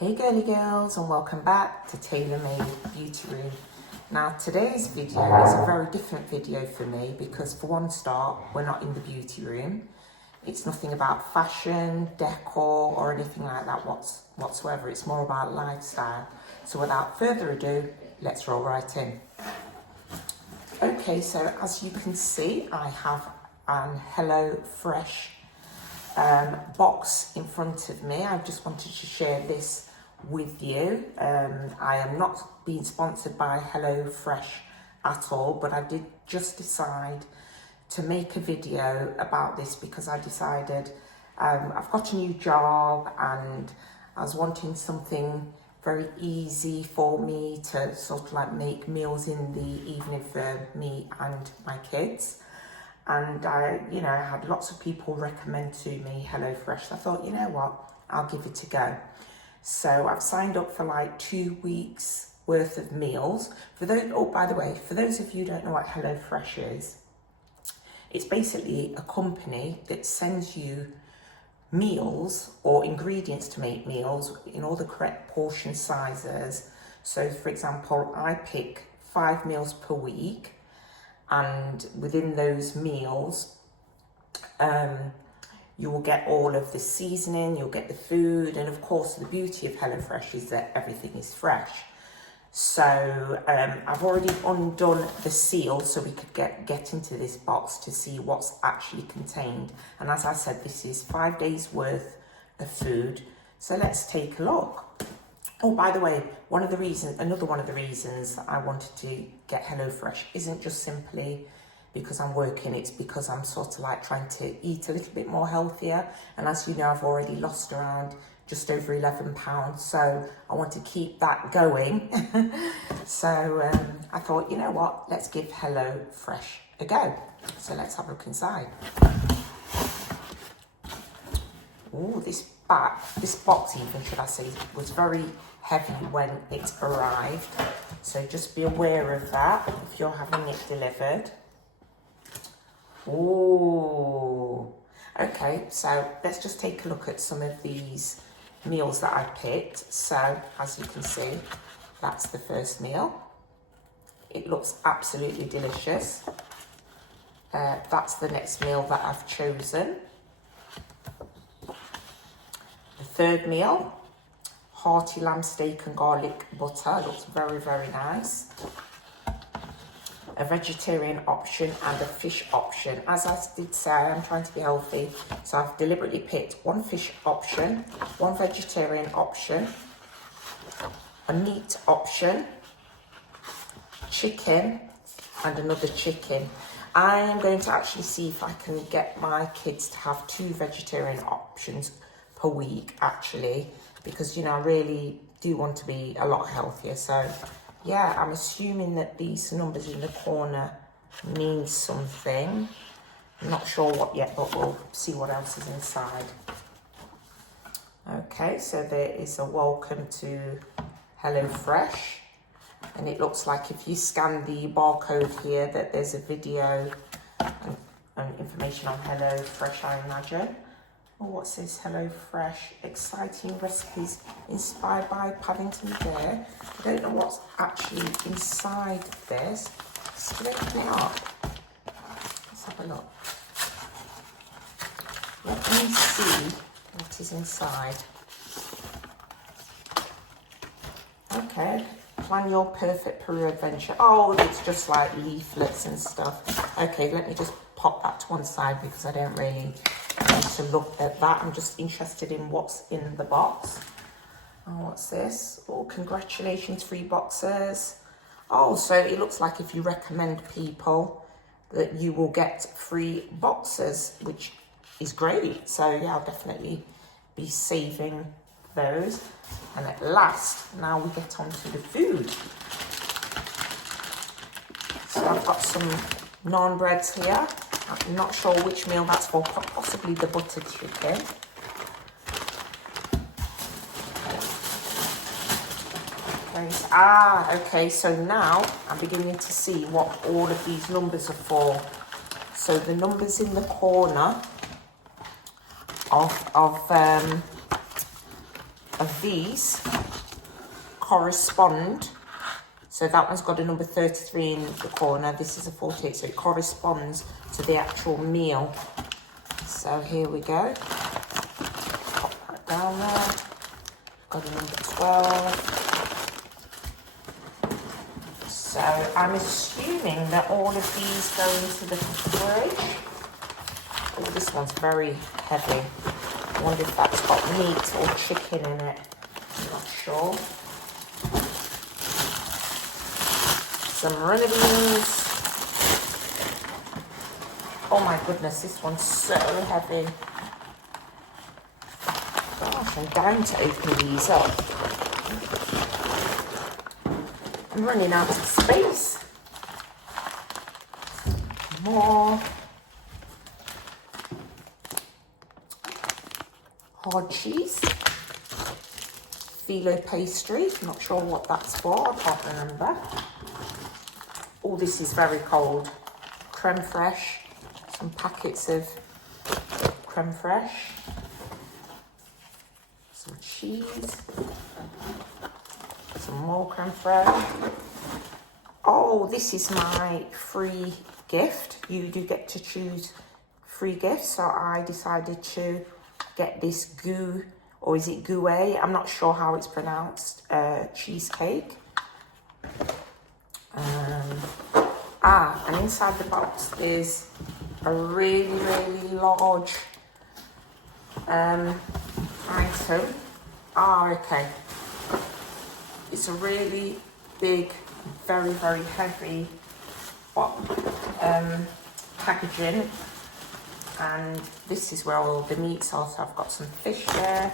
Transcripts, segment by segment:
Hey girly girls, and welcome back to Tailor Made Beauty Room. Now today's video is a very different video for me because for one start, we're not in the beauty room. It's nothing about fashion, decor or anything like that whatsoever. It's more about lifestyle. So without further ado, let's roll right in. Okay, so as you can see, I have an Hello Fresh box in front of me. I just wanted to share this with you. I am not being sponsored by Hello Fresh at all, but I did just decide to make a video about this because I decided I've got a new job and I was wanting something very easy for me to sort of like make meals in the evening for me and my kids. And I had lots of people recommend to me HelloFresh. I thought, you know what, I'll give it a go. So I've signed up for like 2 weeks worth of meals. For those, oh, by the way, for those of you who don't know what HelloFresh is, it's basically a company that sends you meals or ingredients to make meals in all the correct portion sizes. So for example, I pick 5 meals per week. And within those meals, you will get all of the seasoning, you'll get the food, and of course the beauty of HelloFresh is that everything is fresh. So I've already undone the seal so we could get into this box to see what's actually contained. And as I said, this is 5 days worth of food. So let's take a look. Oh, by the way, another one of the reasons I wanted to get HelloFresh isn't just simply because I'm working, it's because I'm sort of like trying to eat a little bit more healthier. And as you know, I've already lost around just over 11 pounds. So I want to keep that going. So I thought, you know what, let's give HelloFresh a go. So let's have a look inside. Oh, this box even, should I say, was very heavy when it arrived. So just be aware of that if you're having it delivered. Oh, okay, so let's just take a look at some of these meals that I picked. So as you can see, that's the first meal. It looks absolutely delicious. That's the next meal that I've chosen. The third meal, hearty lamb steak and garlic butter. Looks very, very nice. A vegetarian option and a fish option. As I did say, I'm trying to be healthy, so I've deliberately picked one fish option, one vegetarian option, a meat option, chicken, and another chicken. I am going to actually see if I can get my kids to have 2 vegetarian options per week, actually, because I really do want to be a lot healthier. So yeah, I'm assuming that these numbers in the corner mean something. I'm not sure what yet, but we'll see what else is inside. Okay, so there is a welcome to HelloFresh, and it looks like if you scan the barcode here that there's a video and information on HelloFresh, I imagine. Oh, what's this? HelloFresh, exciting recipes inspired by Paddington Bear. I don't know what's actually inside this. Let's open it up. Let's have a look. Let me see what is inside. Okay, plan your perfect Peru adventure. Oh, it's just like leaflets and stuff. Okay, let me just pop that to one side because I don't really want to look at that. I'm just interested in what's in the box. Oh, what's this? Oh, congratulations, free boxes. Oh, so it looks like if you recommend people that you will get free boxes, which is great. So yeah, I'll definitely be saving those. And at last, now we get on to the food. So I've got some naan breads here. I'm not sure which meal that's for, possibly the buttered chicken. Okay, so now I'm beginning to see what all of these numbers are for. So the numbers in the corner of of these correspond. So that one's got a number 33 in the corner. This is a 48, so it corresponds to the actual meal. So here we go. Pop that down there. Got a number 12. So I'm assuming that all of these go into the fridge. Oh, this one's very heavy. I wonder if that's got meat or chicken in it. I'm not sure. Some runner beans. Oh my goodness, this one's so heavy. Gosh, I'm down to open these up. I'm running out of space. More hard cheese. Phyllo pastry. Not sure what that's for, I can't remember. All this is very cold. Creme fraiche, some packets of creme fraiche, some cheese, some more creme fraiche. Oh, this is my free gift. You do get to choose free gifts, so I decided to get this goo, or is it gouet? I'm not sure how it's pronounced, cheesecake. And inside the box is a really, really large item. Okay. It's a really big, very, very heavy packaging. And this is where all the meats are. So I've got some fish there.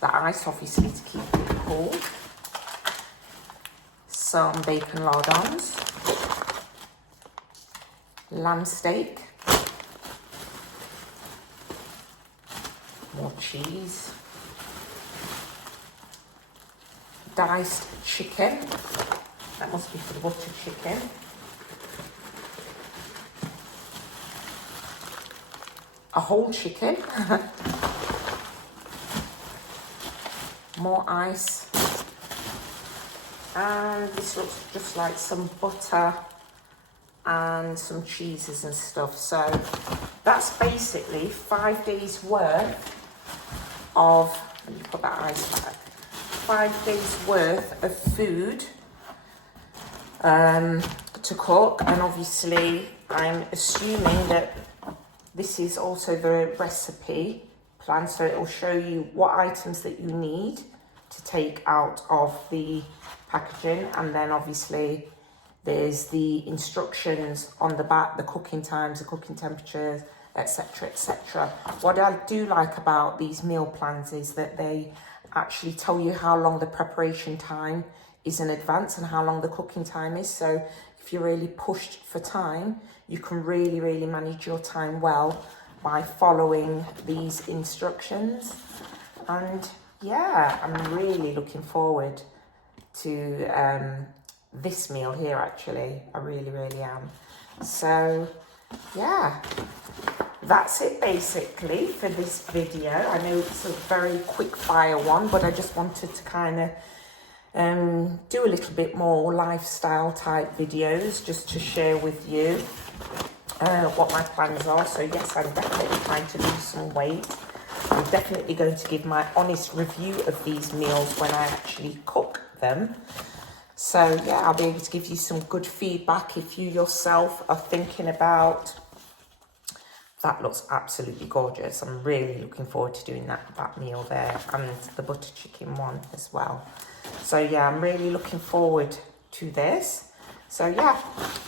The ice, obviously, to keep it cool. Some bacon lardons, lamb steak, more cheese, diced chicken, that must be for the butter chicken, a whole chicken, more ice. And this looks just like some butter and some cheeses and stuff. So that's basically 5 days worth of, let me put that ice back, 5 days worth of food to cook. And obviously I'm assuming that this is also the recipe plan, so it will show you what items that you need to take out of the packaging, and then obviously there's the instructions on the back, the cooking times, the cooking temperatures, etc, etc. What I do like about these meal plans is that they actually tell you how long the preparation time is in advance and how long the cooking time is. So if you're really pushed for time, you can really, really manage your time well by following these instructions. And yeah, I'm really looking forward to this meal here, actually. I really, really am. So yeah, that's it basically for this video. I know it's a very quick fire one, but I just wanted to kind of do a little bit more lifestyle type videos just to share with you what my plans are. So yes, I'm definitely trying to lose some weight. I'm definitely going to give my honest review of these meals when I actually cook them. So yeah, I'll be able to give you some good feedback if you yourself are thinking about, that looks absolutely gorgeous. I'm really looking forward to doing that meal there, and the butter chicken one as well. So yeah, I'm really looking forward to this. So yeah,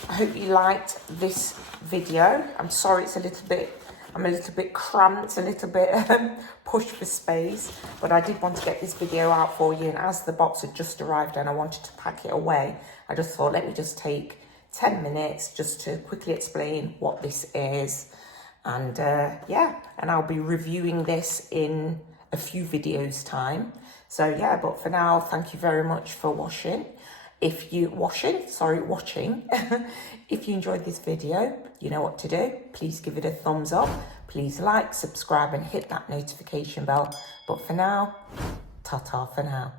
I hope you liked this video. I'm sorry it's I'm a little bit cramped, a little bit pushed for space, but I did want to get this video out for you. And as the box had just arrived and I wanted to pack it away, I just thought, let me just take 10 minutes just to quickly explain what this is. And yeah, and I'll be reviewing this in a few videos time. So yeah, but for now, thank you very much for watching. If you watching. If you enjoyed this video, you know what to do. Please give it a thumbs up. Please like, subscribe and hit that notification bell. But for now, ta-ta for now.